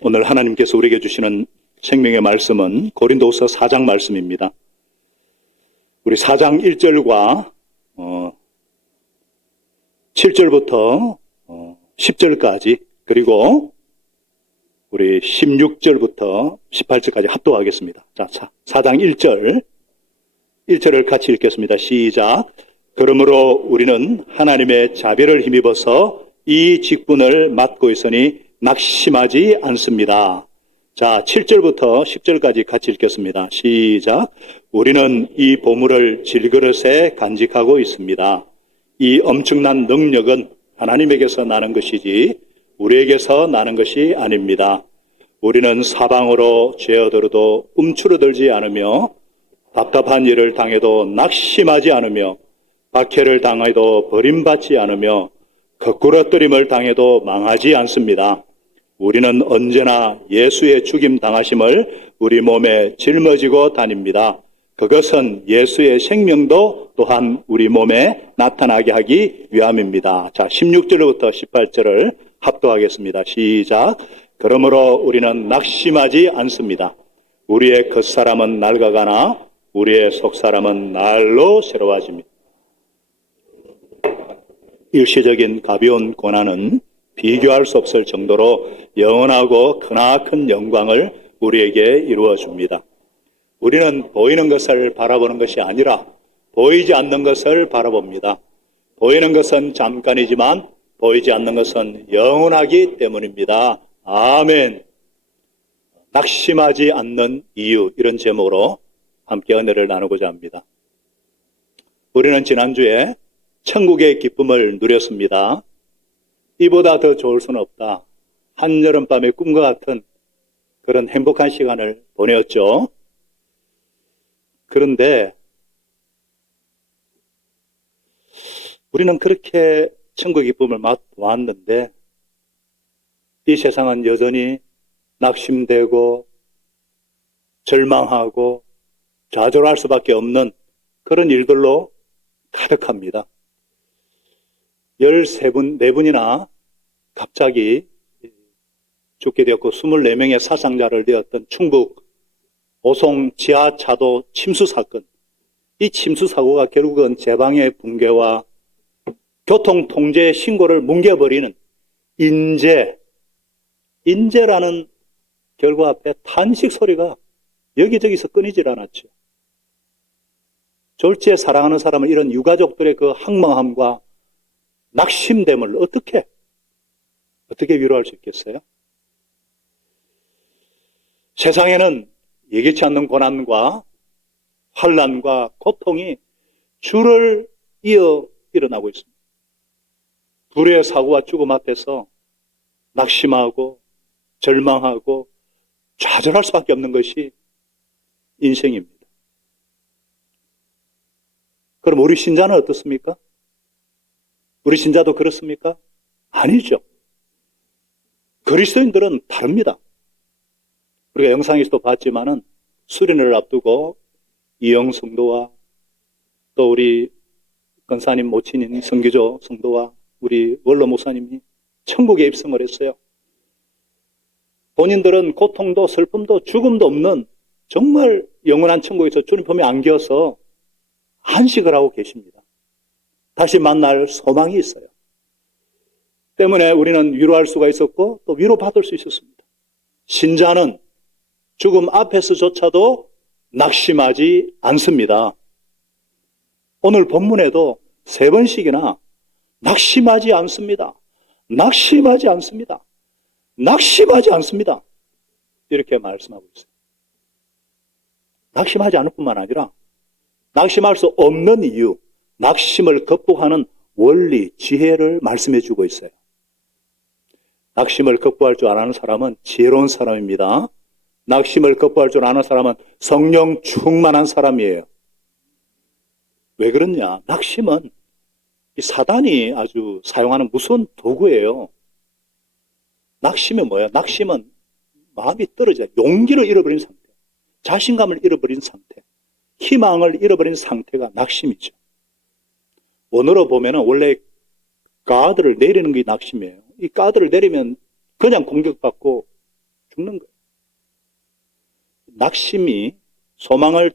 오늘 하나님께서 우리에게 주시는 생명의 말씀은 고린도후서 4장 말씀입니다. 우리 4장 1절과 7절부터 10절까지 그리고 우리 16절부터 18절까지 합독하겠습니다. 자, 4장 1절을 같이 읽겠습니다. 시작. 그러므로 우리는 하나님의 자비를 힘입어서 이 직분을 맡고 있으니 낙심하지 않습니다. 자, 7절부터 10절까지 같이 읽겠습니다. 시작. 우리는 이 보물을 질그릇에 간직하고 있습니다. 이 엄청난 능력은 하나님에게서 나는 것이지 우리에게서 나는 것이 아닙니다. 우리는 사방으로 죄어들어도 움츠러들지 않으며 답답한 일을 당해도 낙심하지 않으며 박해를 당해도 버림받지 않으며 거꾸러뜨림을 당해도 망하지 않습니다. 우리는 언제나 예수의 죽임 당하심을 우리 몸에 짊어지고 다닙니다. 그것은 예수의 생명도 또한 우리 몸에 나타나게 하기 위함입니다. 자, 16절부터 18절을 합독하겠습니다. 시작. 그러므로 우리는 낙심하지 않습니다. 우리의 겉사람은 낡아가나 우리의 속사람은 날로 새로워집니다. 일시적인 가벼운 고난은 비교할 수 없을 정도로 영원하고 크나큰 영광을 우리에게 이루어 줍니다. 우리는 보이는 것을 바라보는 것이 아니라 보이지 않는 것을 바라봅니다. 보이는 것은 잠깐이지만 보이지 않는 것은 영원하기 때문입니다. 아멘. 낙심하지 않는 이유, 이런 제목으로 함께 은혜를 나누고자 합니다. 우리는 지난주에 천국의 기쁨을 누렸습니다. 이보다 더 좋을 수는 없다. 한여름밤의 꿈과 같은 그런 행복한 시간을 보내었죠. 그런데 우리는 그렇게 천국의 기쁨을 맛보았는데 이 세상은 여전히 낙심되고 절망하고 좌절할 수밖에 없는 그런 일들로 가득합니다. 14분이나 갑자기 죽게 되었고 24명의 사상자를 내었던 충북 오송 지하차도 침수 사건. 이 침수 사고가 결국은 제방의 붕괴와 교통통제 신고를 뭉개버리는 인재라는 결과 앞에 탄식 소리가 여기저기서 끊이질 않았죠. 졸지에 사랑하는 사람을 이런 유가족들의 그 항망함과 낙심됨을 어떻게 위로할 수 있겠어요? 세상에는 예기치 않는 고난과 환난과 고통이 줄을 이어 일어나고 있습니다. 불의의 사고와 죽음 앞에서 낙심하고 절망하고 좌절할 수밖에 없는 것이 인생입니다. 그럼 우리 신자는 어떻습니까? 우리 신자도 그렇습니까? 아니죠. 그리스도인들은 다릅니다. 우리가 영상에서도 봤지만은 수련회를 앞두고 이영 성도와 또 우리 권사님 모친인 성교조 성도와 우리 원로 목사님이 천국에 입성을 했어요. 본인들은 고통도 슬픔도 죽음도 없는 정말 영원한 천국에서 주님 품에 안겨서 안식을 하고 계십니다. 다시 만날 소망이 있어요. 때문에 우리는 위로할 수가 있었고 또 위로받을 수 있었습니다. 신자는 죽음 앞에서조차도 낙심하지 않습니다. 오늘 본문에도 3번씩이나 낙심하지 않습니다. 낙심하지 않습니다. 낙심하지 않습니다. 이렇게 말씀하고 있어요. 낙심하지 않을 뿐만 아니라 낙심할 수 없는 이유, 낙심을 극복하는 원리, 지혜를 말씀해 주고 있어요. 낙심을 극복할 줄 아는 사람은 지혜로운 사람입니다. 낙심을 극복할 줄 아는 사람은 성령 충만한 사람이에요. 왜 그러냐? 낙심은 이 사단이 아주 사용하는 무서운 도구예요. 낙심이 뭐예요? 낙심은 마음이 떨어져요. 용기를 잃어버린 상태, 자신감을 잃어버린 상태, 희망을 잃어버린 상태가 낙심이죠. 원어로 보면은 원래 가드를 내리는 게 낙심이에요. 이 가드를 내리면 그냥 공격받고 죽는 거예요. 낙심이 소망을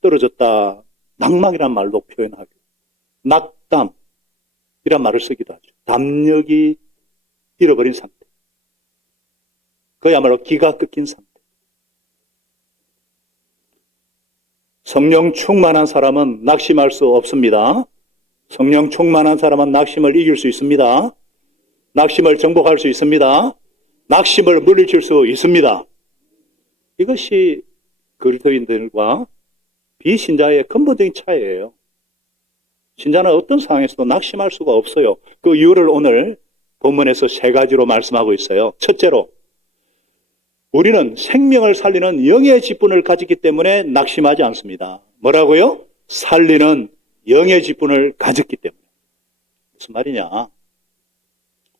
떨어졌다. 낙망이란 말로 표현하고, 낙담이란 말을 쓰기도 하죠. 담력이 잃어버린 상태. 그야말로 기가 끊긴 상태. 성령 충만한 사람은 낙심할 수 없습니다. 성령 충만한 사람은 낙심을 이길 수 있습니다. 낙심을 정복할 수 있습니다. 낙심을 물리칠 수 있습니다. 이것이 그리스도인들과 비신자의 근본적인 차이예요. 신자는 어떤 상황에서도 낙심할 수가 없어요. 그 이유를 오늘 본문에서 3가지로 말씀하고 있어요. 첫째로, 우리는 생명을 살리는 영의 직분을 가지기 때문에 낙심하지 않습니다. 뭐라고요? 살리는 영의 직분을 가졌기 때문에. 무슨 말이냐?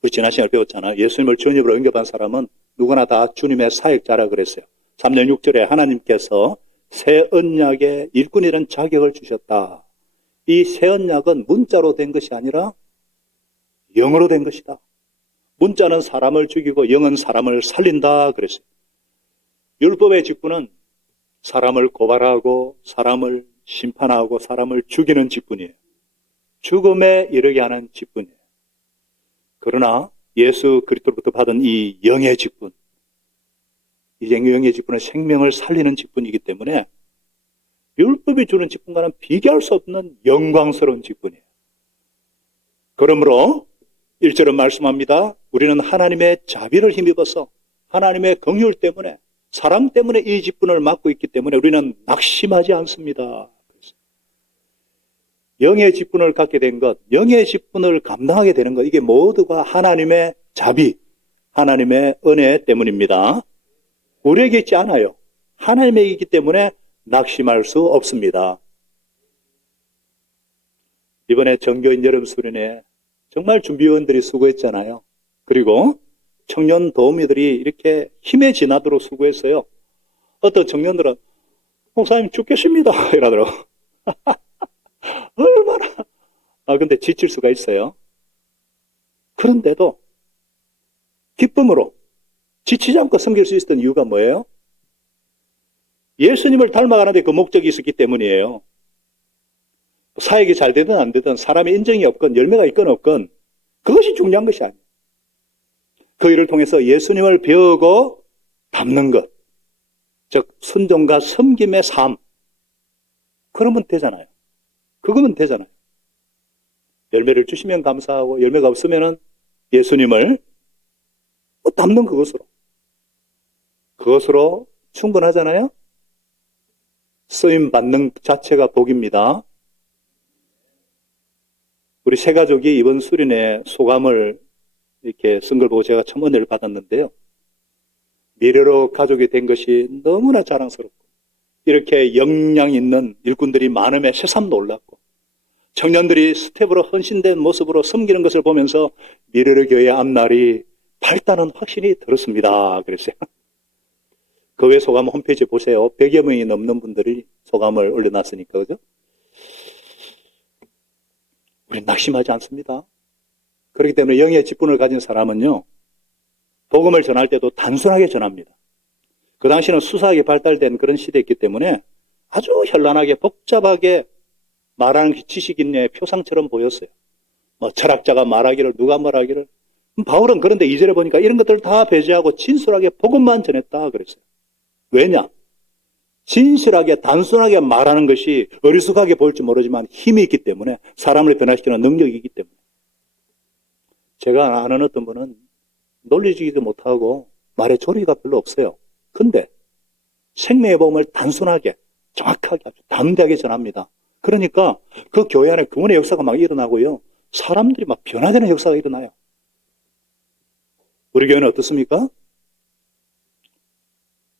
우리 지난 시간에 배웠잖아. 예수님을 주님으로 영접한 사람은 누구나 다 주님의 사역자라 그랬어요. 3년 6절에 하나님께서 새 언약의 일꾼이라는 자격을 주셨다. 이 새 언약은 문자로 된 것이 아니라 영으로 된 것이다. 문자는 사람을 죽이고 영은 사람을 살린다 그랬어요. 율법의 직분은 사람을 고발하고 사람을 심판하고 사람을 죽이는 직분이에요. 죽음에 이르게 하는 직분이에요. 그러나 예수 그리스도로부터 받은 이 영의 직분, 이 영의 직분은 생명을 살리는 직분이기 때문에 율법이 주는 직분과는 비교할 수 없는 영광스러운 직분이에요. 그러므로 1절은 말씀합니다. 우리는 하나님의 자비를 힘입어서 하나님의 긍휼 때문에 사랑 때문에 이 직분을 맡고 있기 때문에 우리는 낙심하지 않습니다. 영의 직분을 갖게 된 것, 영의 직분을 감당하게 되는 것, 이게 모두가 하나님의 자비, 하나님의 은혜 때문입니다. 우리에게 있지 않아요. 하나님에게 있기 때문에 낙심할 수 없습니다. 이번에 정교인 여름 수련회 정말 준비위원들이 수고했잖아요. 그리고 청년 도우미들이 이렇게 힘에 지나도록 수고했어요. 어떤 청년들은 목사님 죽겠습니다 이러더라고. 얼마나 근데 지칠 수가 있어요. 그런데도 기쁨으로 지치지 않고 섬길 수 있었던 이유가 뭐예요? 예수님을 닮아가는데 그 목적이 있었기 때문이에요. 사역이 잘 되든 안 되든 사람의 인정이 없건 열매가 있건 없건 그것이 중요한 것이 아니에요. 그 일을 통해서 예수님을 배우고 닮는 것, 즉 순종과 섬김의 삶, 그러면 되잖아요. 그거면 되잖아요. 열매를 주시면 감사하고 열매가 없으면 예수님을 닮는 그것으로 충분하잖아요. 쓰임 받는 자체가 복입니다. 우리 세 가족이 이번 수련회 소감을 이렇게 쓴 걸 보고 제가 참 은혜를 받았는데요. 미래로 가족이 된 것이 너무나 자랑스럽고 이렇게 역량 있는 일꾼들이 많음에 새삼 놀랐고 청년들이 스텝으로 헌신된 모습으로 섬기는 것을 보면서 미래로 교회 앞날이 밝다는 확신이 들었습니다. 그랬어요. 그 외 소감 홈페이지 보세요. 100여 명이 넘는 분들이 소감을 올려놨으니까, 그죠? 우리는 낙심하지 않습니다. 그렇기 때문에 영의 직분을 가진 사람은요, 복음을 전할 때도 단순하게 전합니다. 그 당시는 수사하게 발달된 그런 시대였기 때문에 아주 현란하게 복잡하게 말하는 지식인의 표상처럼 보였어요. 철학자가 말하기를, 누가 말하기를. 바울은 그런데 2절에 보니까 이런 것들을 다 배제하고 진솔하게 복음만 전했다 그랬어요. 왜냐? 진실하게 단순하게 말하는 것이 어리숙하게 보일지 모르지만 힘이 있기 때문에 사람을 변화시키는 능력이 있기 때문에. 제가 아는 어떤 분은 논리적이도 못하고 말에 조리가 별로 없어요. 근데 생명의 복음을 단순하게 정확하게 아주 담대하게 전합니다. 그러니까 그 교회 안에 구원의 역사가 막 일어나고요. 사람들이 막 변화되는 역사가 일어나요. 우리 교회는 어떻습니까?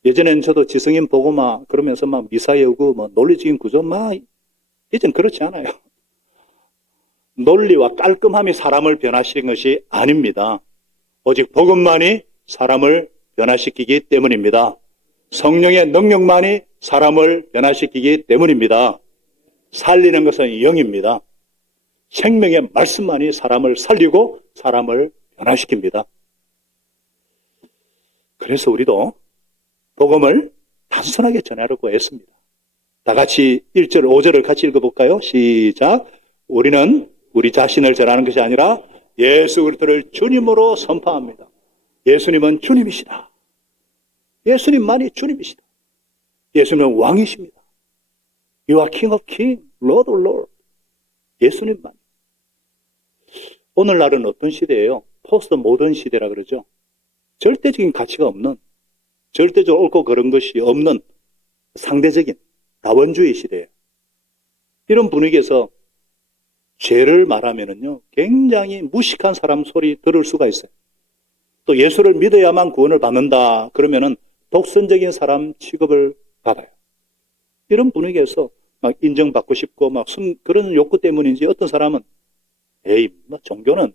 예전에는 저도 지성인 복음화 그러면서 막 미사 여구, 논리적인 구조 이젠 그렇지 않아요. 논리와 깔끔함이 사람을 변화시키는 것이 아닙니다. 오직 복음만이 사람을 변화시키기 때문입니다. 성령의 능력만이 사람을 변화시키기 때문입니다. 살리는 것은 영입니다. 생명의 말씀만이 사람을 살리고 사람을 변화시킵니다. 그래서 우리도 복음을 단순하게 전하려고 했습니다. 다 같이 1절, 5절을 같이 읽어볼까요? 시작. 우리는 우리 자신을 전하는 것이 아니라 예수 그리스도를 주님으로 선포합니다. 예수님은 주님이시다. 예수님만이 주님이시다. 예수님은 왕이십니다. You are King of Kings, Lord of Lords. 예수님만. 오늘날은 어떤 시대예요? 포스트 모던 시대라 그러죠. 절대적인 가치가 없는, 절대적으로 옳고 그런 것이 없는 상대적인 다원주의 시대예요. 이런 분위기에서 죄를 말하면은요, 굉장히 무식한 사람 소리 들을 수가 있어요. 또 예수를 믿어야만 구원을 받는다 그러면은 독선적인 사람 취급을 받아요. 이런 분위기에서 막 인정받고 싶고 막 그런 욕구 때문인지 어떤 사람은 에이, 뭐 종교는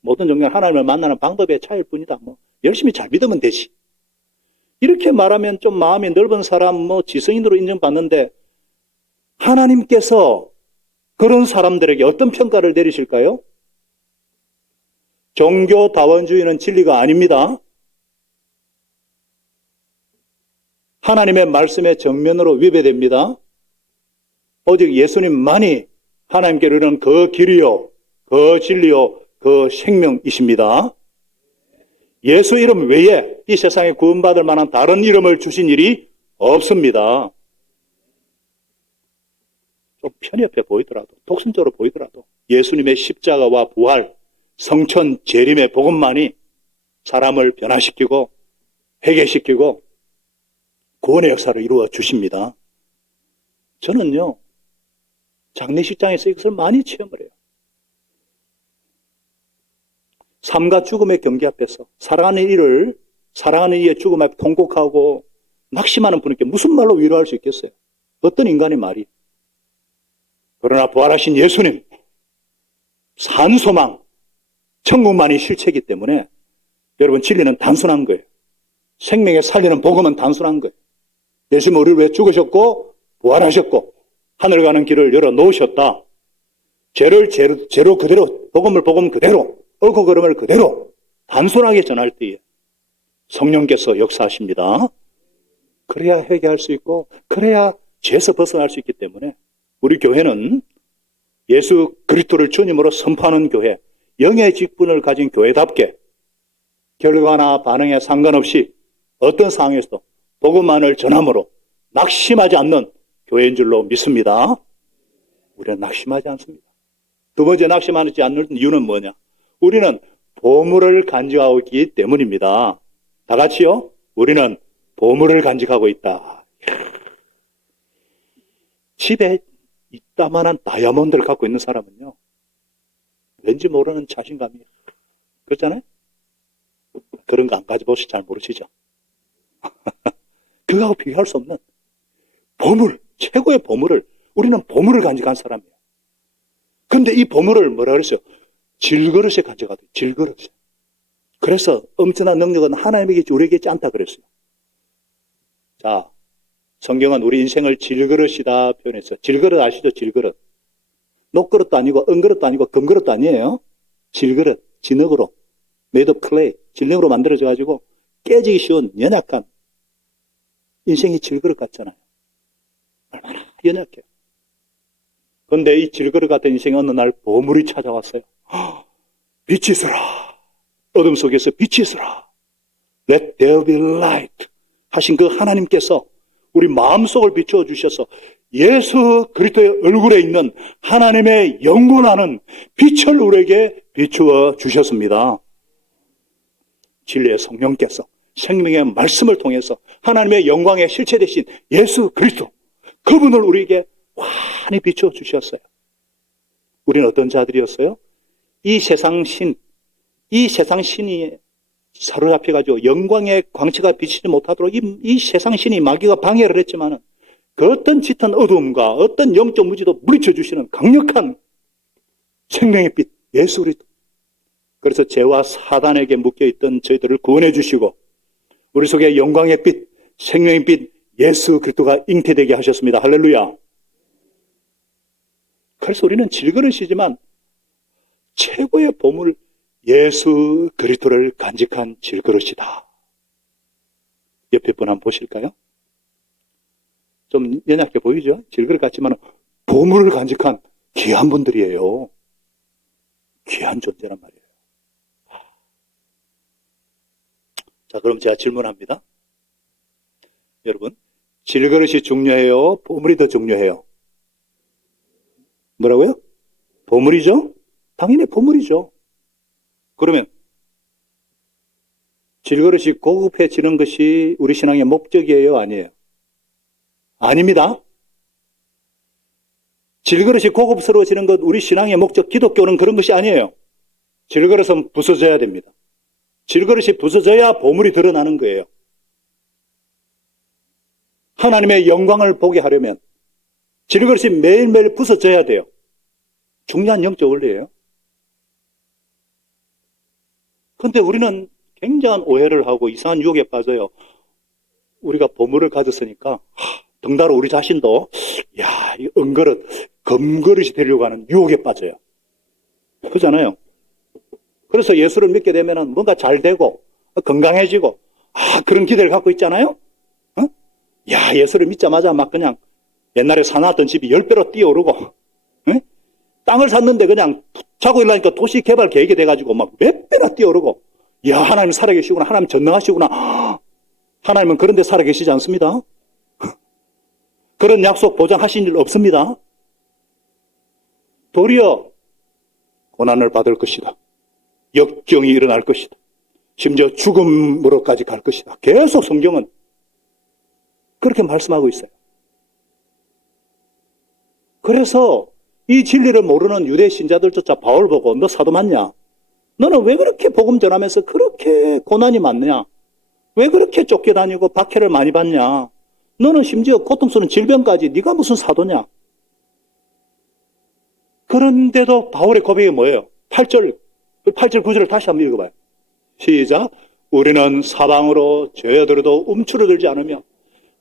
모든 종교는 하나님을 만나는 방법의 차이일 뿐이다. 열심히 잘 믿으면 되지. 이렇게 말하면 좀 마음이 넓은 사람, 지성인으로 인정받는데 하나님께서 그런 사람들에게 어떤 평가를 내리실까요? 종교 다원주의는 진리가 아닙니다. 하나님의 말씀에 정면으로 위배됩니다. 오직 예수님만이 하나님께 이르는 그 길이요, 그 진리요, 그 생명이십니다. 예수 이름 외에 이 세상에 구원받을 만한 다른 이름을 주신 일이 없습니다. 좀 편협해 보이더라도, 독선적으로 보이더라도 예수님의 십자가와 부활, 성천, 재림의 복음만이 사람을 변화시키고 회개시키고 구원의 역사를 이루어 주십니다. 저는요, 장례식장에서 이것을 많이 체험을 해요. 삶과 죽음의 경계 앞에서 사랑하는 이의 죽음 앞에 통곡하고 낙심하는 분에게 무슨 말로 위로할 수 있겠어요? 어떤 인간의 말이. 그러나 부활하신 예수님, 산소망, 천국만이 실체이기 때문에 여러분 진리는 단순한 거예요. 생명에 살리는 복음은 단순한 거예요. 예수님은 우리를 위해 죽으셨고 부활하셨고 하늘 가는 길을 열어놓으셨다. 죄를 죄로 그대로, 복음을 복음 그대로, 옳고 그름을 그대로 단순하게 전할 때에 성령께서 역사하십니다. 그래야 회개할 수 있고 그래야 죄에서 벗어날 수 있기 때문에 우리 교회는 예수 그리스도를 주님으로 선포하는 교회, 영의 직분을 가진 교회답게 결과나 반응에 상관없이 어떤 상황에서도 복음만을 전함으로 낙심하지 않는 교회인 줄로 믿습니다. 우리는 낙심하지 않습니다. 두 번째 낙심하지 않는 이유는 뭐냐? 우리는 보물을 간직하고 있기 때문입니다. 다 같이요. 우리는 보물을 간직하고 있다. 집에 이따만한 다이아몬드를 갖고 있는 사람은요, 왠지 모르는 자신감이, 그렇잖아요? 그런 거 안 가져보시 잘 모르시죠? 그거하고 비교할 수 없는 보물, 최고의 보물을, 우리는 보물을 간직한 사람이에요. 근데 이 보물을 뭐라 그랬어요? 질그릇에 간직하더라고요. 질그릇에. 그래서 엄청난 능력은 하나님에게 있지 우리에게 있지 않다 그랬어요. 자, 성경은 우리 인생을 질그릇이다 표현했어요. 질그릇 아시죠? 질그릇. 녹그릇도 아니고 은그릇도 아니고 금그릇도 아니에요. 질그릇, 진흙으로 made of clay, 진흙으로 만들어져 가지고 깨지기 쉬운 연약한 인생이 질그릇 같잖아요. 얼마나 연약해요. 그런데 이 질그릇 같은 인생이 어느 날 보물이 찾아왔어요. 빛이 있어라. 어둠 속에서 빛이 있어라. Let there be light 하신 그 하나님께서 우리 마음속을 비추어 주셔서 예수 그리스도의 얼굴에 있는 하나님의 영원하는 빛을 우리에게 비추어 주셨습니다. 진리의 성령께서 생명의 말씀을 통해서 하나님의 영광의 실체 되신 예수 그리스도, 그분을 우리에게 환히 비추어 주셨어요. 우리는 어떤 자들이었어요? 이 세상 신이 사로잡혀가지고 영광의 광채가 비치지 못하도록 이 세상 신이 마귀가 방해를 했지만은 그 어떤 짙은 어두움과 어떤 영적 무지도 물리쳐 주시는 강력한 생명의 빛, 예수 그리스도. 그래서 죄와 사단에게 묶여있던 저희들을 구원해 주시고 우리 속에 영광의 빛, 생명의 빛, 예수 그리스도가 잉태되게 하셨습니다. 할렐루야. 그래서 우리는 질그릇이지만 최고의 보물 예수 그리스도를 간직한 질그릇이다. 옆에 분 한번 보실까요? 좀 연약해 보이죠? 질그릇 같지만 보물을 간직한 귀한 분들이에요. 귀한 존재란 말이에요. 자, 그럼 제가 질문합니다. 여러분, 질그릇이 중요해요? 보물이 더 중요해요? 뭐라고요? 보물이죠? 당연히 보물이죠. 그러면 질그릇이 고급해지는 것이 우리 신앙의 목적이에요? 아니에요? 아닙니다. 질그릇이 고급스러워지는 것, 우리 신앙의 목적, 기독교는 그런 것이 아니에요. 질그릇은 부서져야 됩니다. 질그릇이 부서져야 보물이 드러나는 거예요. 하나님의 영광을 보게 하려면 질그릇이 매일매일 부서져야 돼요. 중요한 영적 원리예요. 그런데 우리는 굉장한 오해를 하고 이상한 유혹에 빠져요. 우리가 보물을 가졌으니까 덩달아 우리 자신도 이 은그릇, 금그릇이 되려고 하는 유혹에 빠져요. 그렇잖아요. 그래서 예수를 믿게 되면 뭔가 잘 되고 건강해지고 그런 기대를 갖고 있잖아요. 예수를 믿자마자 막 그냥 옛날에 사놨던 집이 10배로 뛰어오르고 땅을 샀는데 그냥 자고 일어나니까 도시 개발 계획이 돼가지고 막 몇 배나 뛰어오르고 하나님 살아계시구나, 하나님 전능하시구나. 하나님은 그런 데 살아계시지 않습니다. 그런 약속 보장하신 일 없습니다. 도리어 고난을 받을 것이다. 역경이 일어날 것이다. 심지어 죽음으로까지 갈 것이다. 계속 성경은 그렇게 말씀하고 있어요. 그래서 이 진리를 모르는 유대 신자들조차 바울 보고 너 사도 맞냐? 너는 왜 그렇게 복음 전하면서 그렇게 고난이 많냐? 왜 그렇게 쫓겨다니고 박해를 많이 받냐? 너는 심지어 고통스러운 질병까지 네가 무슨 사도냐? 그런데도 바울의 고백이 뭐예요? 8절 9절을 다시 한번 읽어봐요. 시작. 우리는 사방으로 죄어들어도 움츠러들지 않으며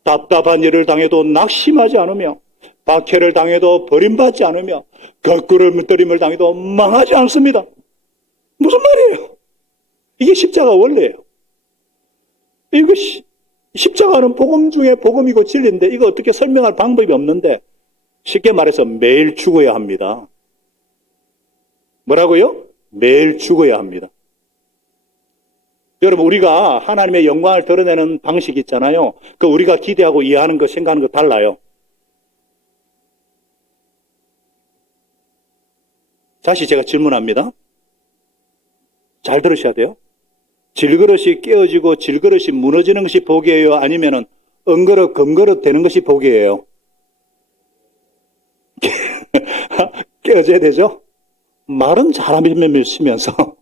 답답한 일을 당해도 낙심하지 않으며 박해를 당해도 버림받지 않으며 거꾸로 무뜨림을 당해도 망하지 않습니다. 무슨 말이에요? 이게 십자가 원리예요. 이거 십자가는 복음 중에 복음이고 진리인데 이거 어떻게 설명할 방법이 없는데 쉽게 말해서 매일 죽어야 합니다. 뭐라고요? 매일 죽어야 합니다. 여러분, 우리가 하나님의 영광을 드러내는 방식이 있잖아요. 그 우리가 기대하고 이해하는 거, 생각하는 거 달라요. 다시 제가 질문합니다. 잘 들으셔야 돼요. 질그릇이 깨어지고 질그릇이 무너지는 것이 복이에요? 아니면은 은그릇, 금그릇 되는 것이 복이에요? 깨어져야 되죠? 말은 잘하면서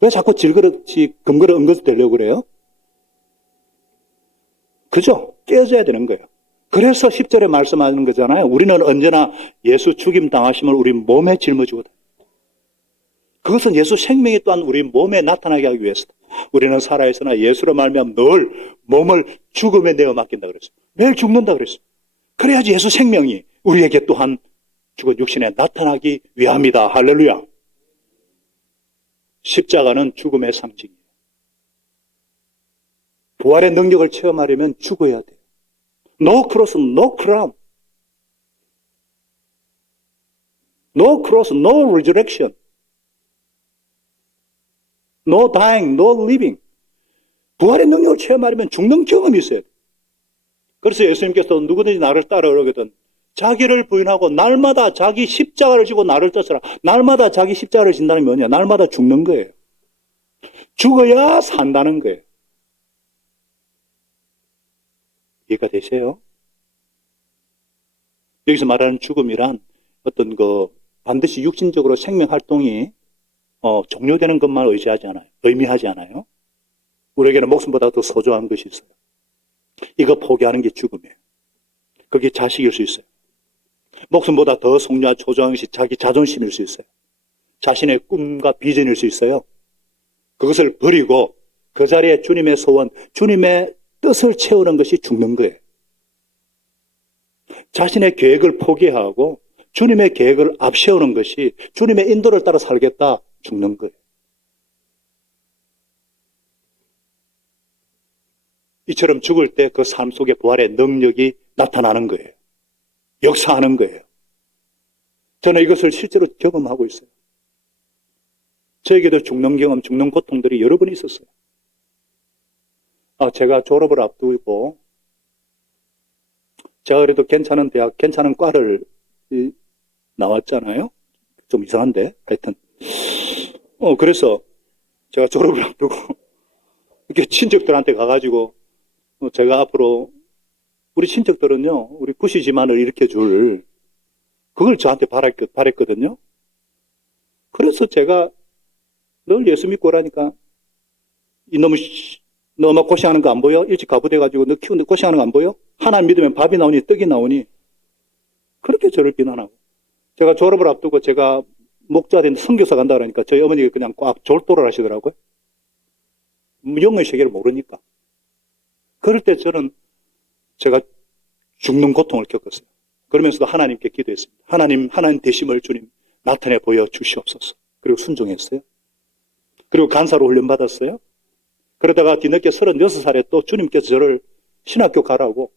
왜 자꾸 질그릇이 금그릇, 은그릇 되려고 그래요? 그죠? 깨어져야 되는 거예요. 그래서 10절에 말씀하는 거잖아요. 우리는 언제나 예수 죽임 당하심을 우리 몸에 짊어지고 그것은 예수 생명이 또한 우리 몸에 나타나게 하기 위해서다. 우리는 살아있으나 예수로 말미암아 늘 몸을 죽음에 내어 맡긴다 그랬어요. 매일 죽는다 그랬어요. 그래야지 예수 생명이 우리에게 또한 죽은 육신에 나타나기 위함이다. 할렐루야. 십자가는 죽음의 상징이에요. 부활의 능력을 체험하려면 죽어야 돼요. No cross, no crown. No cross, no resurrection. No dying, no living. 부활의 능력을 체험하려면 죽는 경험이 있어야 돼요. 그래서 예수님께서 누구든지 나를 따르거든 자기를 부인하고 날마다 자기 십자가를 지고 나를 따르라. 날마다 자기 십자가를 진다는 게 뭐냐? 날마다 죽는 거예요. 죽어야 산다는 거예요. 이해가 되세요? 여기서 말하는 죽음이란 어떤 반드시 육신적으로 생명 활동이 종료되는 것만 의미하지 않아요. 우리에게는 목숨보다 더 소중한 것이 있어요. 이거 포기하는 게 죽음이에요. 그게 자식일 수 있어요. 목숨보다 더 소중한 것이 자기 자존심일 수 있어요. 자신의 꿈과 비전일 수 있어요. 그것을 버리고 그 자리에 주님의 소원, 주님의 뜻을 채우는 것이 죽는 거예요. 자신의 계획을 포기하고 주님의 계획을 앞세우는 것이 주님의 인도를 따라 살겠다, 죽는 거예요. 이처럼 죽을 때 그 삶 속에 부활의 능력이 나타나는 거예요. 역사하는 거예요. 저는 이것을 실제로 경험하고 있어요. 저에게도 죽는 경험, 죽는 고통들이 여러 번 있었어요. 제가 졸업을 앞두고 제가 그래도 괜찮은 대학, 괜찮은 과를 나왔잖아요. 좀 이상한데 하여튼 그래서 제가 졸업을 앞두고 이렇게 친척들한테 가가지고 제가 앞으로 우리 친척들은요, 우리 부시지만을 일으켜줄 그걸 저한테 바랬거든요. 그래서 제가 늘 예수 믿고 오라니까 너 엄마 고생하는 거 안 보여? 일찍 가부돼가지고 너 키우는데 고생하는 거 안 보여? 하나님 믿으면 밥이 나오니 떡이 나오니 그렇게 저를 비난하고 제가 졸업을 앞두고 제가 목자 된 선교사 간다 그러니까 저희 어머니가 그냥 꽉 졸도를 하시더라고요. 영의 세계를 모르니까. 그럴 때 저는 제가 죽는 고통을 겪었어요. 그러면서도 하나님께 기도했습니다. 하나님 되심을 주님 나타내 보여 주시옵소서. 그리고 순종했어요. 그리고 간사로 훈련받았어요. 그러다가 뒤늦게 36살에 또 주님께서 저를 신학교 가라고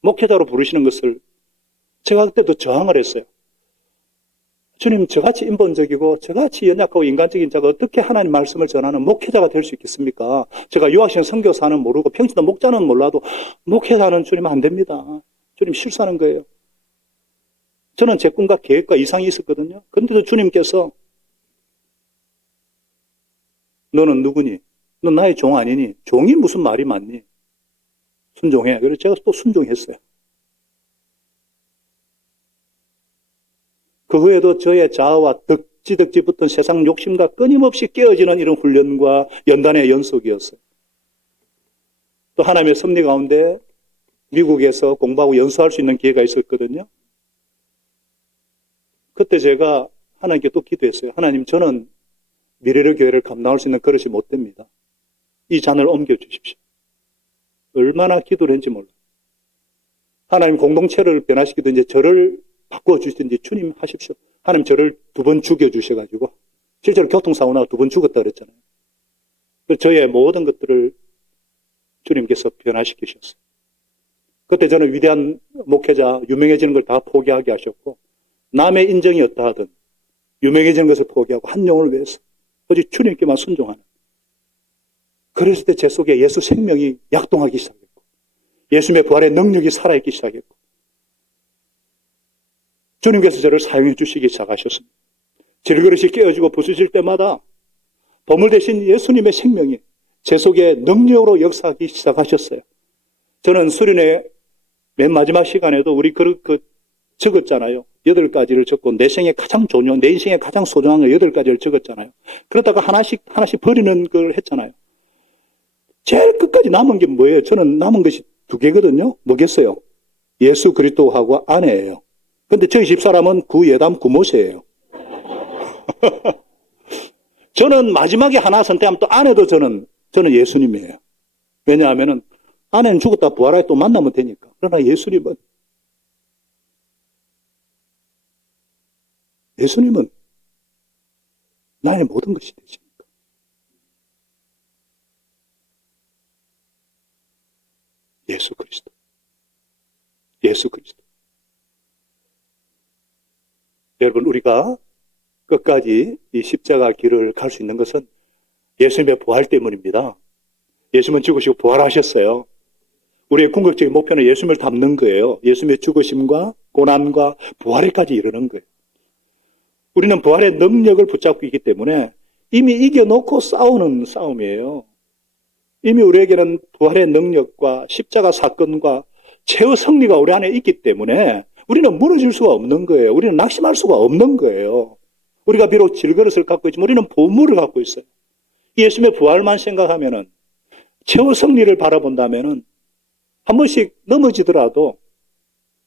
목회자로 부르시는 것을 제가 그때도 저항을 했어요. 주님, 저같이 인본적이고 저같이 연약하고 인간적인 자가 어떻게 하나님 말씀을 전하는 목회자가 될 수 있겠습니까? 제가 유학생 선교사는 모르고 평신도 목자는 몰라도 목회자는 주님 안 됩니다. 주님 실수하는 거예요. 저는 제 꿈과 계획과 이상이 있었거든요. 그런데도 주님께서 너는 누구니? 넌 나의 종 아니니? 종이 무슨 말이 많니? 순종해. 그래서 제가 또 순종했어요. 그 후에도 저의 자아와 덕지덕지 붙은 세상 욕심과 끊임없이 깨어지는 이런 훈련과 연단의 연속이었어요. 또 하나님의 섭리 가운데 미국에서 공부하고 연수할 수 있는 기회가 있었거든요. 그때 제가 하나님께 또 기도했어요. 하나님, 저는 미래의 교회를 감당할 수 있는 그릇이 못 됩니다. 이 잔을 옮겨주십시오. 얼마나 기도를 했는지 몰라요. 하나님 공동체를 변화시키든지 저를 바꿔주시든지 주님 하십시오. 하나님 저를 2번 죽여주셔가지고 실제로 교통사고 나고 2번 죽었다 그랬잖아요. 저의 모든 것들을 주님께서 변화시키셨어요. 그때 저는 위대한 목회자, 유명해지는 걸 다 포기하게 하셨고 남의 인정이 어떠 하든 유명해지는 것을 포기하고 한 영혼을 위해서 오직 주님께만 순종하는. 그랬을 때 제 속에 예수 생명이 약동하기 시작했고 예수님의 부활의 능력이 살아있기 시작했고 주님께서 저를 사용해 주시기 시작하셨습니다. 질그릇이 깨어지고 부수질 때마다 보물 대신 예수님의 생명이 제 속에 능력으로 역사하기 시작하셨어요. 저는 수련회 맨 마지막 시간에도 우리 적었잖아요. 8가지를 적고 내 인생에 가장 소중한 거 8가지를 적었잖아요. 그러다가 하나씩 버리는 걸 했잖아요. 제일 끝까지 남은 게 뭐예요? 저는 남은 것이 2개거든요. 뭐겠어요? 예수 그리스도하고 아내예요. 근데 저희 집사람은 구예담 구모세예요. 저는 마지막에 하나 선택하면 또 아내도 저는 예수님이에요. 왜냐하면은 아내는 죽었다 부활하에 또 만나면 되니까. 그러나 예수님은 나의 모든 것이 되십니까? 예수 그리스도. 여러분, 우리가 끝까지 이 십자가 길을 갈 수 있는 것은 예수님의 부활 때문입니다. 예수님은 죽으시고 부활하셨어요. 우리의 궁극적인 목표는 예수님을 닮는 거예요. 예수님의 죽으심과 고난과 부활에까지 이르는 거예요. 우리는 부활의 능력을 붙잡고 있기 때문에 이미 이겨놓고 싸우는 싸움이에요. 이미 우리에게는 부활의 능력과 십자가 사건과 최후 승리가 우리 안에 있기 때문에 우리는 무너질 수가 없는 거예요. 우리는 낙심할 수가 없는 거예요. 우리가 비록 질그릇을 갖고 있지만 우리는 보물을 갖고 있어요. 예수님의 부활만 생각하면은 최후 승리를 바라본다면은 한 번씩 넘어지더라도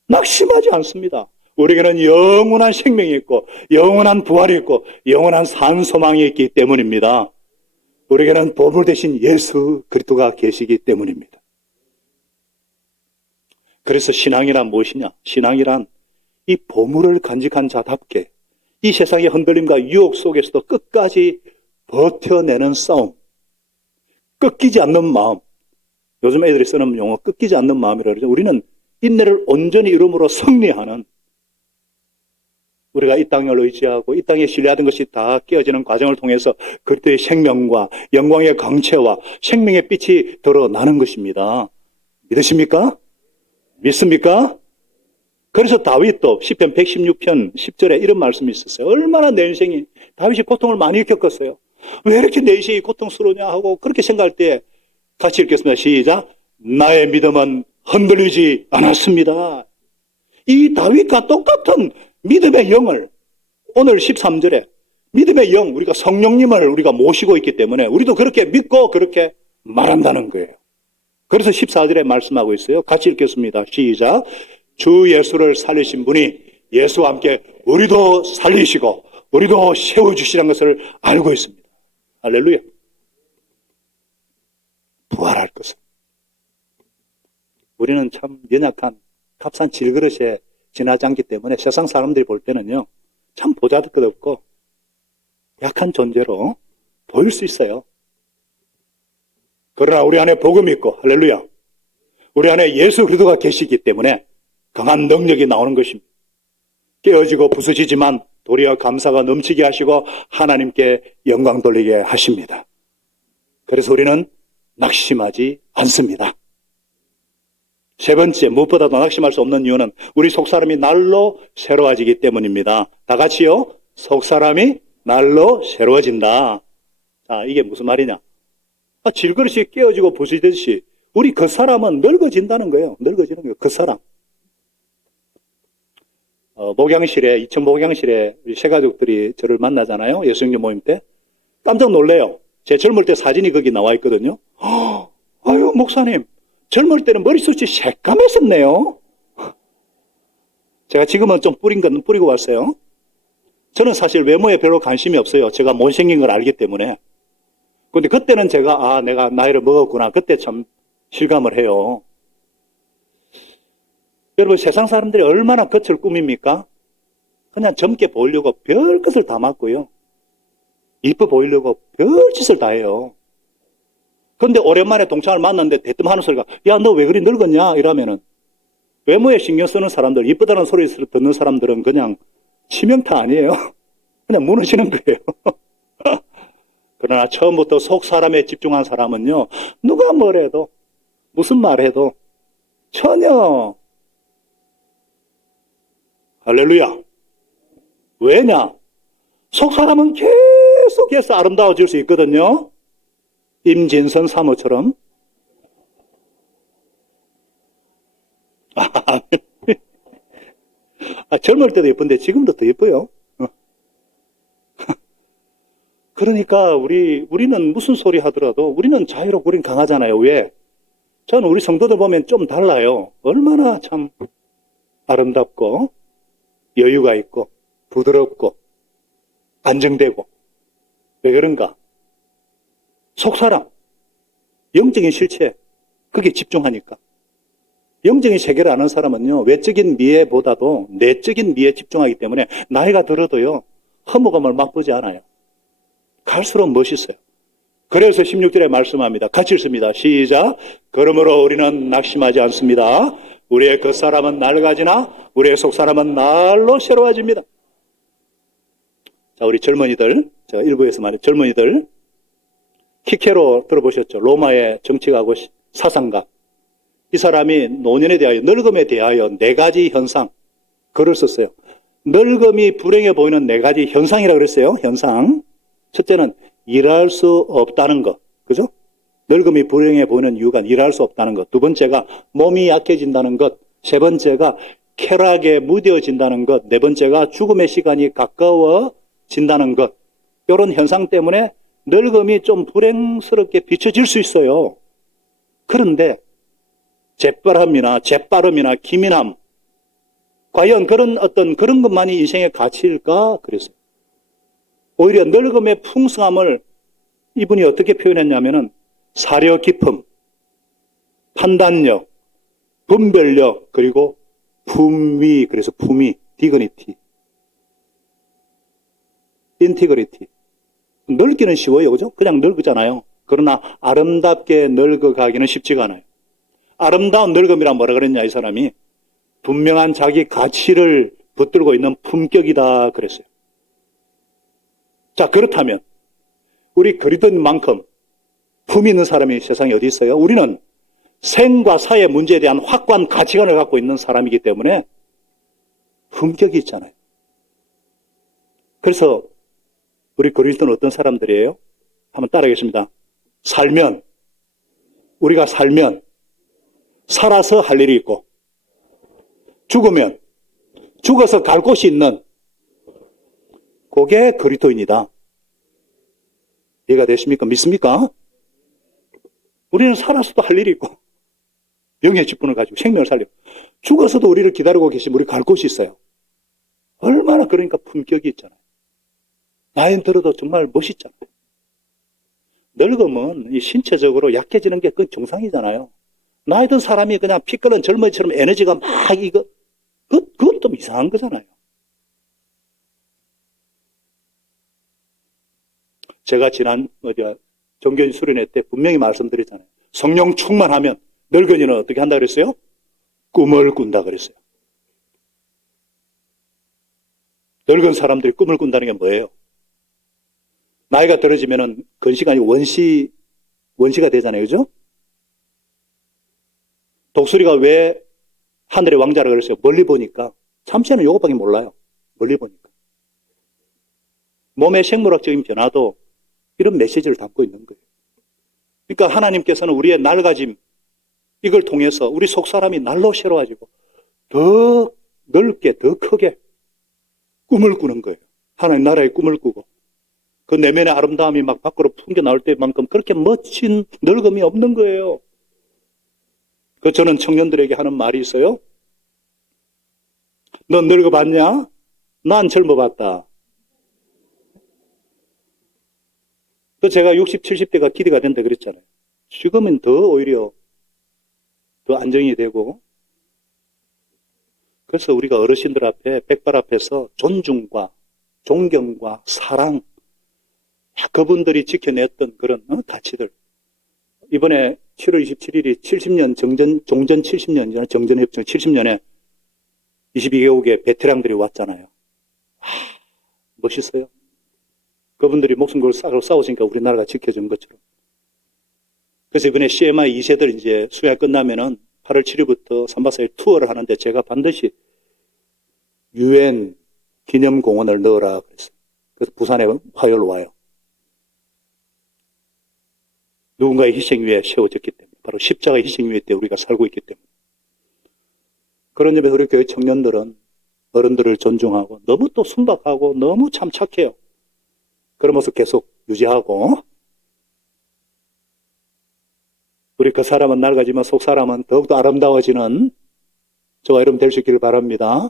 낙심하지 않습니다. 우리에게는 영원한 생명이 있고 영원한 부활이 있고 영원한 산 소망이 있기 때문입니다. 우리에게는 보물 대신 예수 그리스도가 계시기 때문입니다. 그래서 신앙이란 무엇이냐? 신앙이란 이 보물을 간직한 자답게 이 세상의 흔들림과 유혹 속에서도 끝까지 버텨내는 싸움, 꺾이지 않는 마음, 요즘 애들이 쓰는 용어 꺾이지 않는 마음이라 그러죠. 우리는 인내를 온전히 이름으로 승리하는, 우리가 이 땅을 의지하고 이 땅에 신뢰하던 것이 다 깨어지는 과정을 통해서 그리스도의 생명과 영광의 강체와 생명의 빛이 드러나는 것입니다. 믿으십니까? 믿습니까? 그래서 다윗도 시편 116편 10절에 이런 말씀이 있었어요. 얼마나 내 인생이, 다윗이 고통을 많이 겪었어요. 왜 이렇게 내 인생이 고통스러우냐 하고 그렇게 생각할 때 같이 읽겠습니다. 시작. 나의 믿음은 흔들리지 않았습니다. 이 다윗과 똑같은 믿음의 영을 오늘 13절에 믿음의 영, 우리가 성령님을 우리가 모시고 있기 때문에 우리도 그렇게 믿고 그렇게 말한다는 거예요. 그래서 14절에 말씀하고 있어요. 같이 읽겠습니다. 시작. 주 예수를 살리신 분이 예수와 함께 우리도 살리시고 우리도 세워주시라는 것을 알고 있습니다. 할렐루야. 부활할 것을. 우리는 참 연약한 값싼 질그릇에 지나지 않기 때문에 세상 사람들이 볼 때는요, 참 보잘것없고 약한 존재로 보일 수 있어요. 그러나 우리 안에 복음이 있고, 할렐루야, 우리 안에 예수 그리스도가 계시기 때문에 강한 능력이 나오는 것입니다. 깨어지고 부서지지만 도리어 감사가 넘치게 하시고 하나님께 영광 돌리게 하십니다. 그래서 우리는 낙심하지 않습니다. 세 번째, 무엇보다도 낙심할 수 없는 이유는 우리 속사람이 날로 새로워지기 때문입니다. 다 같이요. 속사람이 날로 새로워진다. 자, 이게 무슨 말이냐? 질그릇이 깨어지고 부서지듯이 우리 그 사람은 늙어진다는 거예요. 늙어지는 거예요. 그 사람. 목양실에, 이천 목양실에 새 가족들이 저를 만나잖아요. 예수님교 모임 때. 깜짝 놀래요. 제 젊을 때 사진이 거기 나와 있거든요. 아유, 목사님. 젊을 때는 머리숱이 새까맸었네요. 제가 지금은 좀 뿌린 건 뿌리고 왔어요. 저는 사실 외모에 별로 관심이 없어요. 제가 못생긴 걸 알기 때문에. 근데 그때는 제가, 내가 나이를 먹었구나. 그때 참 실감을 해요. 여러분, 세상 사람들이 얼마나 겉을 꾸밉니까? 그냥 젊게 보이려고 별 것을 다 맞고요. 이뻐 보이려고 별 짓을 다 해요. 근데 오랜만에 동창을 만났는데 대뜸 하는 소리가, 야, 너 왜 그리 늙었냐? 이러면은, 외모에 신경 쓰는 사람들, 이쁘다는 소리 듣는 사람들은 그냥 치명타 아니에요. 그냥 무너지는 거예요. 그러나 처음부터 속 사람에 집중한 사람은요, 누가 뭐래도, 무슨 말해도 전혀, 할렐루야. 왜냐? 속 사람은 계속해서 아름다워질 수 있거든요. 임진선 사모처럼. 젊을 때도 예쁜데 지금도 더 예뻐요. 그러니까 우리는 무슨 소리 하더라도 우리는 자유롭고 우리는 강하잖아요. 왜? 저는 우리 성도들 보면 좀 달라요. 얼마나 참 아름답고 여유가 있고 부드럽고 안정되고. 왜 그런가? 속사람, 영적인 실체, 그게 집중하니까. 영적인 세계를 아는 사람은요, 외적인 미에보다도 내적인 미에 집중하기 때문에 나이가 들어도요, 허무감을 맛보지 않아요. 갈수록 멋있어요. 그래서 16절에 말씀합니다. 같이 읽습니다. 시작. 그러므로 우리는 낙심하지 않습니다. 우리의 겉사람은 낡아지나 우리의 속사람은 날로 새로워집니다. 자, 우리 젊은이들, 제가 일부에서 말해 젊은이들, 키케로 들어보셨죠? 로마의 정치가고 사상가. 이 사람이 노년에 대하여, 늙음에 대하여 네 가지 현상, 글을 썼어요. 늙음이 불행해 보이는 네 가지 현상이라고 그랬어요. 현상. 첫째는 일할 수 없다는 것. 그죠? 늙음이 불행해 보이는 이유가 일할 수 없다는 것. 두 번째가 몸이 약해진다는 것. 세 번째가 쾌락에 무뎌진다는 것. 네 번째가 죽음의 시간이 가까워진다는 것. 이런 현상 때문에 늙음이 좀 불행스럽게 비춰질 수 있어요. 그런데 재빠름이나 기민함, 과연 그런 것만이 인생의 가치일까? 그랬어요. 오히려 늙음의 풍성함을 이분이 어떻게 표현했냐면은 사려 깊음, 판단력, 분별력, 그리고 품위, 그래서 품위, 디그니티, 인티그리티. 늙기는 쉬워요, 그죠? 그냥 늙잖아요. 그러나 아름답게 늙어가기는 쉽지가 않아요. 아름다운 늙음이란 뭐라 그랬냐, 이 사람이? 분명한 자기 가치를 붙들고 있는 품격이다 그랬어요. 자, 그렇다면 우리 그리스도인만큼 품 있는 사람이 세상에 어디 있어요? 우리는 생과 사의 문제에 대한 확고한 가치관을 갖고 있는 사람이기 때문에 품격이 있잖아요. 그래서 우리 그리스도는 어떤 사람들이에요? 한번 따라하겠습니다. 우리가 살면 살아서 할 일이 있고, 죽으면 죽어서 갈 곳이 있는, 그게 그리스도인이다. 이해가 되십니까? 믿습니까? 우리는 살아서도 할 일이 있고, 영의 직분을 가지고 생명을 살리고, 죽어서도 우리를 기다리고 계시면 우리 갈 곳이 있어요. 얼마나 그러니까 품격이 있잖아요. 나이 들어도 정말 멋있잖아요. 늙으면 이 신체적으로 약해지는 게 그 정상이잖아요. 나이 든 사람이 그냥 피 끓는 젊은이처럼 에너지가 막 그건 좀 이상한 거잖아요. 제가 지난 정견 수련회 때 분명히 말씀드렸잖아요. 성령 충만하면 늙은이는 어떻게 한다 그랬어요? 꿈을 꾼다 그랬어요. 늙은 사람들이 꿈을 꾼다는 게 뭐예요? 나이가 들어지면은 근시가 아니고 원시가 되잖아요. 그죠? 독수리가 왜 하늘의 왕자라고 그랬어요? 멀리 보니까. 참새는 요것밖에 몰라요. 멀리 보니까. 몸의 생물학적인 변화도 이런 메시지를 담고 있는 거예요. 그러니까 하나님께서는 우리의 낡아짐, 이걸 통해서 우리 속사람이 날로 새로워지고 더 넓게, 더 크게 꿈을 꾸는 거예요. 하나님 나라의 꿈을 꾸고 그 내면의 아름다움이 막 밖으로 풍겨 나올 때만큼 그렇게 멋진 늙음이 없는 거예요. 그 저는 청년들에게 하는 말이 있어요. 넌 늙어봤냐? 난 젊어봤다. 그 제가 60, 70대가 기대가 된다 그랬잖아요. 지금은 더 오히려 더 안정이 되고, 그래서 우리가 어르신들 앞에, 백발 앞에서 존중과 존경과 사랑, 그분들이 지켜냈던 그런 가치들. 이번에 7월 27일이 70년 종전 70년이잖아요. 정전협정 70년에 22개국의 베테랑들이 왔잖아요. 멋있어요. 그분들이 목숨 걸고 싸우시니까 우리나라가 지켜준 것처럼. 그래서 이번에 CMI 2세들 이제 수양 끝나면은 8월 7일부터 3박 4일 투어를 하는데 제가 반드시 UN 기념공원을 넣으라 그랬어요. 그래서 부산에 화요일 와요. 누군가의 희생 위에 세워졌기 때문에, 바로 십자가의 희생 위에 때 우리가 살고 있기 때문에. 그런 점에서 우리 교회 청년들은 어른들을 존중하고 너무 또 순박하고 너무 참 착해요. 그런 모습 계속 유지하고, 우리 그 사람은 낡아지만 속 사람은 더욱더 아름다워지는 저와 여러분 될 수 있기를 바랍니다.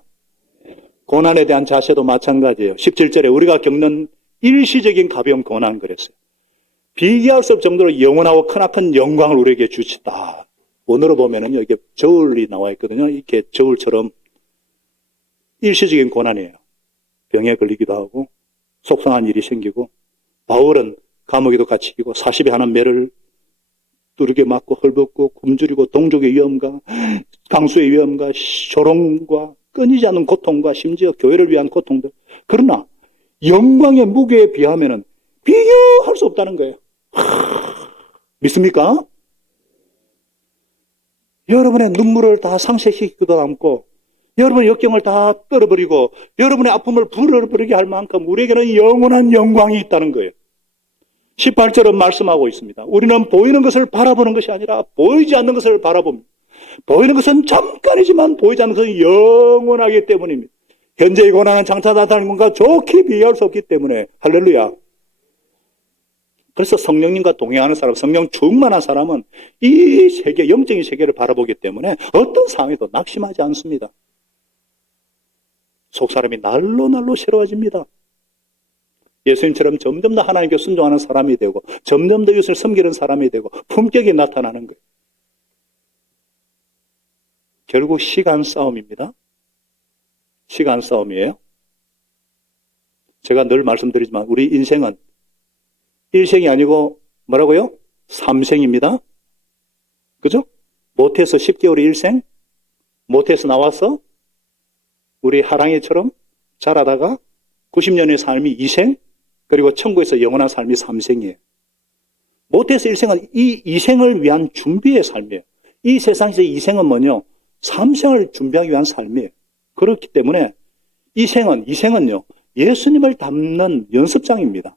고난에 대한 자세도 마찬가지예요. 17절에 우리가 겪는 일시적인 가벼운 고난 그랬어요. 비교할 수 없을 정도로 영원하고 크나큰 영광을 우리에게 주시다. 원어로 보면은요, 이게 저울이 나와 있거든요. 이렇게 저울처럼 일시적인 고난이에요. 병에 걸리기도 하고, 속상한 일이 생기고, 바울은 감옥에도 갇히고, 40에 하는 매를 뚜르게 맞고, 헐벗고, 굶주리고, 동족의 위험과, 강수의 위험과, 조롱과, 끊이지 않는 고통과, 심지어 교회를 위한 고통들. 그러나, 영광의 무게에 비하면은 비교할 수 없다는 거예요. 믿습니까? 여러분의 눈물을 다 상쇄시키기도 남고, 여러분의 역경을 다 떨어버리고, 여러분의 아픔을 불어버리게 할 만큼 우리에게는 영원한 영광이 있다는 거예요. 18절은 말씀하고 있습니다. 우리는 보이는 것을 바라보는 것이 아니라 보이지 않는 것을 바라봅니다. 보이는 것은 잠깐이지만 보이지 않는 것은 영원하기 때문입니다. 현재의 고난은 장차 나타나는 것과 좋게 비교할 수 없기 때문에. 할렐루야. 그래서 성령님과 동행하는 사람, 성령 충만한 사람은 이 세계, 영적인 세계를 바라보기 때문에 어떤 상황에도 낙심하지 않습니다. 속사람이 날로 새로워집니다. 예수님처럼 점점 더 하나님께 순종하는 사람이 되고, 점점 더 이웃을 섬기는 사람이 되고, 품격이 나타나는 거예요. 결국 시간 싸움입니다. 시간 싸움이에요. 제가 늘 말씀드리지만 우리 인생은 1생이 아니고 뭐라고요? 3생입니다. 그죠? 모태에서 10개월의 일생, 모태에서 나와서 우리 하랑이처럼 자라다가 90년의 삶이 2생, 그리고 천국에서 영원한 삶이 3생이에요. 모태에서 1생은 이 2생을 위한 준비의 삶이에요. 이 세상에서 2생은 뭐냐? 3생을 준비하기 위한 삶이에요. 그렇기 때문에 2생은요, 예수님을 닮는 연습장입니다.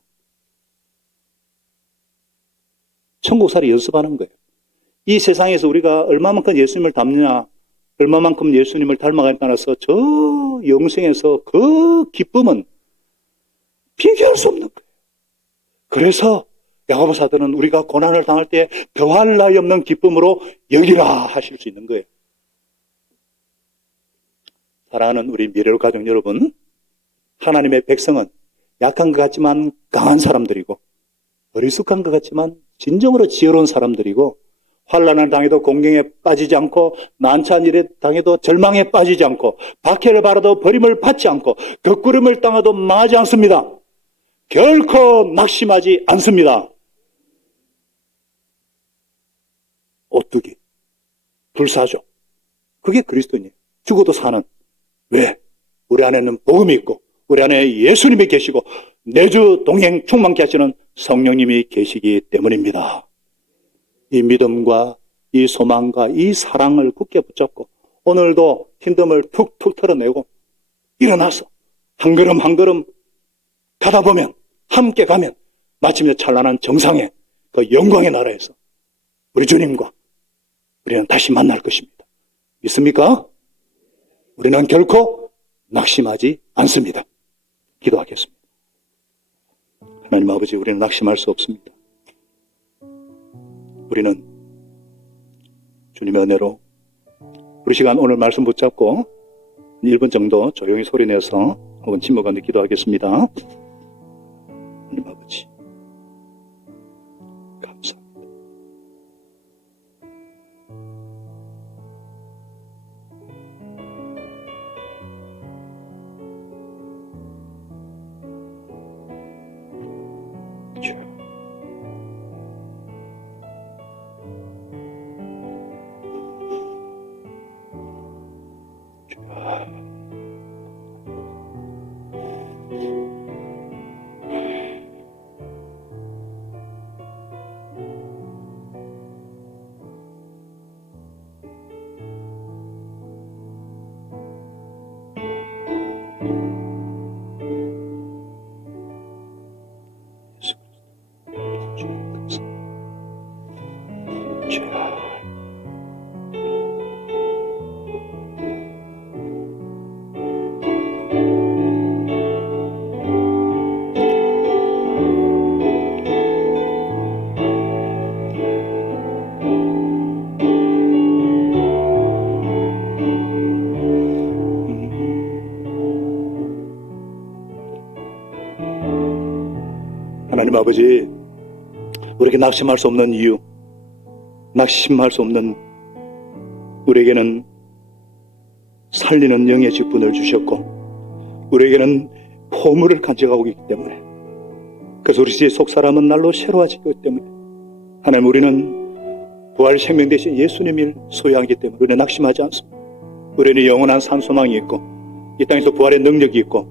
천국살이 연습하는 거예요. 이 세상에서 우리가 얼마만큼 예수님을 닮느냐, 얼마만큼 예수님을 닮아가냐에 따라서 저 영생에서 그 기쁨은 비교할 수 없는 거예요. 그래서 야고보 사도는 우리가 고난을 당할 때 더할 나위 없는 기쁨으로 여기라 하실 수 있는 거예요. 사랑하는 우리 미래로 가족 여러분, 하나님의 백성은 약한 것 같지만 강한 사람들이고, 어리숙한 것 같지만 진정으로 지혜로운 사람들이고, 환난을 당해도 공경에 빠지지 않고, 난처한 일에 당해도 절망에 빠지지 않고, 박해를 받아도 버림을 받지 않고, 거꾸름을 당해도 망하지 않습니다. 결코 낙심하지 않습니다. 오뚜기, 불사조, 그게 그리스도인이에요. 죽어도 사는. 왜? 우리 안에는 복음이 있고, 우리 안에 예수님이 계시고, 내주 동행 충만케 하시는 성령님이 계시기 때문입니다. 이 믿음과 이 소망과 이 사랑을 굳게 붙잡고, 오늘도 힘듦을 툭툭 털어내고 일어나서 한 걸음 한 걸음 가다 보면, 함께 가면 마침내 찬란한 정상의 그 영광의 나라에서 우리 주님과 우리는 다시 만날 것입니다. 믿습니까? 우리는 결코 낙심하지 않습니다. 기도하겠습니다. 하나님 아버지, 우리는 낙심할 수 없습니다. 우리는 주님의 은혜로 우리 시간 오늘 말씀 붙잡고 1분 정도 조용히 소리내서 혹은 침묵하며 기도하겠습니다. 하나님 아버지, 감사합니다. 하나님 아버지, 우리에게 낙심할 수 없는 이유, 낙심할 수 없는 우리에게는 살리는 영의 직분을 주셨고, 우리에게는 보물을 간직하고 있기 때문에, 그래서 우리 속사람은 날로 새로워지기 때문에, 하나님, 우리는 부활 생명 대신 예수님을 소유하기 때문에 우리는 낙심하지 않습니다. 우리는 영원한 산소망이 있고, 이 땅에서 부활의 능력이 있고,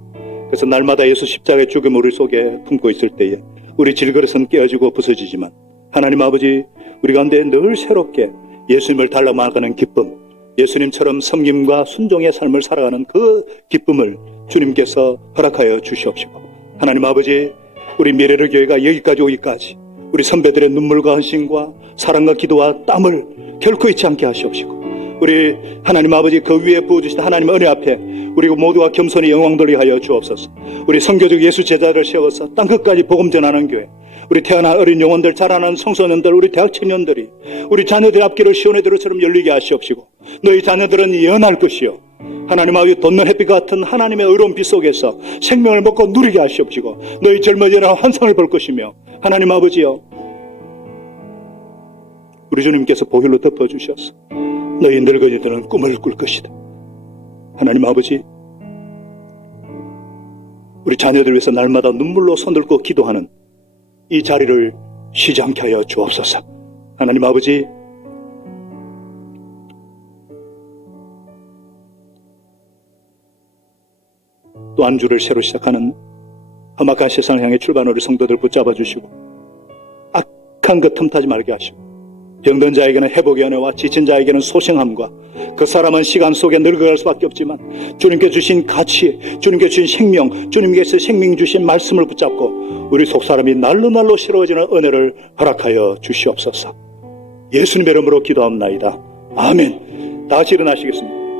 그래서 날마다 예수 십자가의 죽음 우리 속에 품고 있을 때에 우리 질그릇은 깨어지고 부서지지만, 하나님 아버지, 우리 가운데 늘 새롭게 예수님을 닮아가는 기쁨, 예수님처럼 섬김과 순종의 삶을 살아가는 그 기쁨을 주님께서 허락하여 주시옵시고, 하나님 아버지, 우리 미래를 교회가 여기까지 오기까지 우리 선배들의 눈물과 헌신과 사랑과 기도와 땀을 결코 잊지 않게 하시옵시고, 우리 하나님 아버지 그 위에 부어주신 하나님의 은혜 앞에 우리 모두가 겸손히 영광 돌리게 하여 주옵소서. 우리 선교적 예수 제자를 세워서 땅끝까지 복음 전하는 교회, 우리 태어난 어린 영혼들, 자라난 청소년들, 우리 대학 청년들이 우리 자녀들의 앞길을 시온의 들처럼 열리게 하시옵시고, 너희 자녀들은 예언할 것이요, 하나님 아버지 돋는 햇빛 같은 하나님의 의로운 빛 속에서 생명을 먹고 누리게 하시옵시고, 너희 젊어지는 환상을 볼 것이며, 하나님 아버지여, 우리 주님께서 보혈로 덮어주셔서 너희 늙은이들은 꿈을 꿀 것이다. 하나님 아버지, 우리 자녀들 위해서 날마다 눈물로 손들고 기도하는 이 자리를 쉬지 않게 하여 주옵소서. 하나님 아버지, 또 한 주를 새로 시작하는 험악한 세상을 향해 출발하는 우리 성도들 붙잡아 주시고 악한 것 틈타지 말게 하시고 병든 자에게는 회복의 은혜와 지친 자에게는 소생함과 그 사람은 시간 속에 늙어갈 수밖에 없지만 주님께 주신 가치, 주님께 주신 생명, 주님께서 생명 주신 말씀을 붙잡고 우리 속사람이 날로 새로워지는 은혜를 허락하여 주시옵소서. 예수님의 이름으로 기도합나이다. 아멘. 다 같이 일어나시겠습니다.